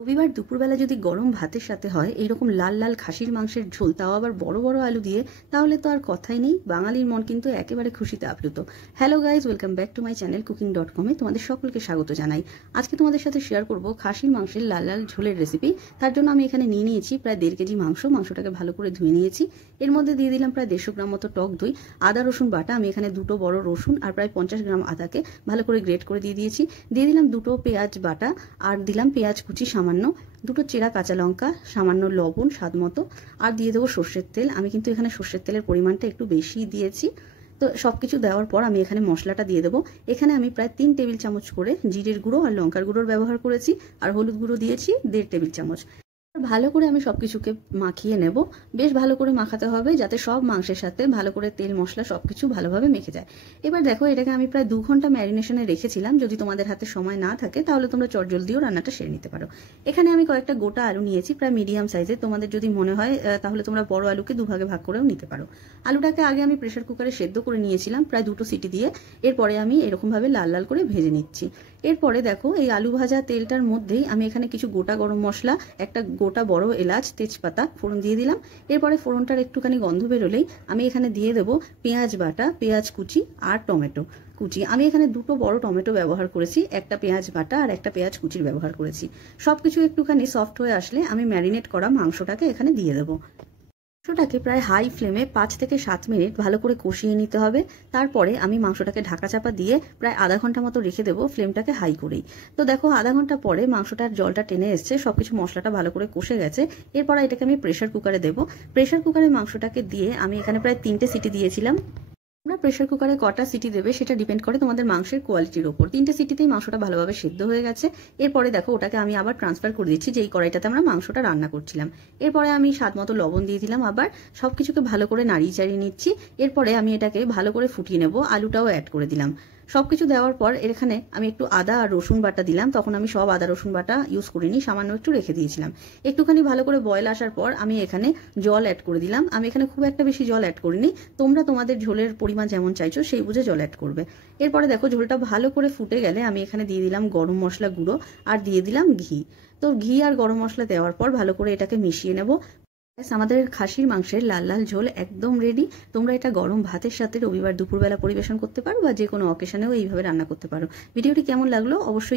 রবিবার দুপুরবেলা যদি গরম ভাতের সাথে হয় এইরকম লাল লাল খাসির মাংসের ঝোল, তাও আবার বড় বড় আলু দিয়ে, তাহলে তো আর কথাই নেই। বাঙালির মন কিন্তু একেবারে খুশিতে আপ্লুত। Hello guys, welcome back to my channel কুকিং.com-এ তোমাদের সকলকে স্বাগত জানাই। আজকে তোমাদের সাথে শেয়ার করব খাসির মাংসের লাল লাল ঝোলের রেসিপি। তার জন্য আমি এখানে নিয়ে নিয়েছি প্রায় 1.5 কেজি মাংস। মাংসটাকে ভালো করে ধুয়ে নিয়েছি। এর মধ্যে দিয়ে দিলাম প্রায় 150 গ্রাম মতো টক দই, আদা রসুন বাটা। আমি এখানে 2টো বড় রসুন আর প্রায় 50 গ্রাম আদাকে ভালো করে গ্রেট করে দিয়ে দিয়েছি। দিয়ে দিলাম 2টো পেঁয়াজ বাটা, আর দিলাম পেঁয়াজ কুচি সামান্য, 2টো চেরা কাঁচা লঙ্কা, সামান্য লবণ স্বাদ মতো, আর দিয়ে দেবো সর্ষের তেল। আমি কিন্তু এখানে সর্ষের তেলের পরিমাণটা একটু বেশি দিয়েছি। তো সবকিছু দেওয়ার পর আমি এখানে মশলাটা দিয়ে দেবো। এখানে আমি প্রায় 3 টেবিল চামচ করে জিরের গুঁড়ো আর লঙ্কার গুঁড়োর ব্যবহার করেছি, আর হলুদ গুঁড়ো দিয়েছি 1.5 টেবিল চামচ। ভালো করে আমি সবকিছুকে মাখিয়ে নেব। বেশ ভালো করে মাখাতে হবে যাতে সব মাংসের সাথে ভালো করে তেল মশলা সবকিছু ভালোভাবে মেখে যায়। এবার দেখো, এটাকে আমি প্রায় 2 ঘন্টা ম্যারিনেশনে রেখেছিলাম। যদি তোমাদের হাতে সময় না থাকে তাহলে তোমরা চটজলদিও রান্নাটা সেরে নিতে পারো। এখানে আমি কয়েকটা গোটা আলু নিয়েছি প্রায় মিডিয়াম সাইজের। তোমাদের যদি মনে হয় তাহলে তোমরা বড় আলুকে দুভাগে ভাগ করেও নিতে পারো। আলুটাকে আগে আমি প্রেসার কুকারে সেদ্ধ করে নিয়েছিলাম প্রায় 2টো সিটি দিয়ে। এরপরে আমি এরকমভাবে লাল লাল করে ভেজে নিচ্ছি। এরপরে দেখো, এই আলু ভাজা তেলটার মধ্যেই আমি এখানে কিছু গোটা গরম মশলা, একটা গোটা বড় এলাচ, তেজপাতা ফোড়ন দিয়ে দিলাম। এরপরে ফোড়নটার একটুখানি গন্ধ বেরোলেই আমি এখানে দিয়ে দেবো পেঁয়াজ বাটা, পেঁয়াজ কুচি আর টমেটো কুচি। আমি এখানে 2টো বড় টমেটো ব্যবহার করেছি, একটা পেঁয়াজ বাটা আর একটা পেঁয়াজ কুচির ব্যবহার করেছি। সবকিছু একটুখানি সফট হয়ে আসলে আমি ম্যারিনেট করা মাংসটাকে এখানে দিয়ে দেবো। মাংসটাকে প্রায় হাই ফ্লেমে 5 থেকে 7 মিনিট ভালো করে কষিয়ে নিতে হবে। তারপরে আমি মাংসটাকে ঢাকা চাপা দিয়ে প্রায় আধা ঘন্টা মতো রেখে দেবো, ফ্লেমটাকে হাই করেই। তো দেখো, আধা ঘন্টা পরে মাংসটার জলটা টেনে এসছে, সবকিছু মশলাটা ভালো করে কষে গেছে। এরপর এটাকে আমি প্রেসার কুকারে দেবো। প্রেসার কুকারে মাংসটাকে দিয়ে আমি এখানে প্রায় 3টে সিটি দিয়েছিলাম। তোমরা প্রেসার কুকারে কটা সিটি দেবে সেটা ডিপেন্ড করে তোমাদের মাংসের কোয়ালিটির উপর। 3টে সিটিতেই মাংসটা ভালোভাবে সিদ্ধ হয়ে গেছে। এরপরে দেখো, ওটাকে আমি আবার ট্রান্সফার করে দিচ্ছি যেই কড়াইটাতে আমরা মাংসটা রান্না করছিলাম। এরপরে আমি স্বাদ মতো লবণ দিয়ে দিলাম, আবার সবকিছুকে ভালো করে নাড়িয়ে চাড়িয়ে নিচ্ছি। এরপরে আমি এটাকে ভালো করে ফুটিয়ে নেব। আলুটাও অ্যাড করে দিলাম। সবকিছু দেওয়ার পর এখানে আমি একটু আদা আর রসুন বাটা দিলাম। তখন আমি সব আদা রসুন বাটা ইউজ করিনি, সামান্য একটু রেখে দিয়েছিলাম। একটুখানি ভালো করে বয়েল আসার পর আমি এখানে জল অ্যাড করে দিলাম। আমি এখানে খুব একটা বেশি জল অ্যাড করিনি, তোমরা তোমাদের ঝোলের পরিমাণ যেমন চাইছো সেই বুঝে জল অ্যাড করবে। এরপরে দেখো, ঝোলটা ভালো করে ফুটে গেলে আমি এখানে দিয়ে দিলাম গরম মশলা গুঁড়ো আর দিয়ে দিলাম ঘি। তো ঘি আর গরম মশলা দেওয়ার পর ভালো করে এটাকে মিশিয়ে নেব। আমাদের খাসির মাংসের লাল লাল ঝোল একদম রেডি। তোমরা এটা গরম ভাতের সাথে রবিবার দুপুরবেলা পরিবেশন করতে পারো, বা যে কোনো অকেশনেও এইভাবে রান্না করতে পারো। ভিডিওটি কেমন লাগলো অবশ্যই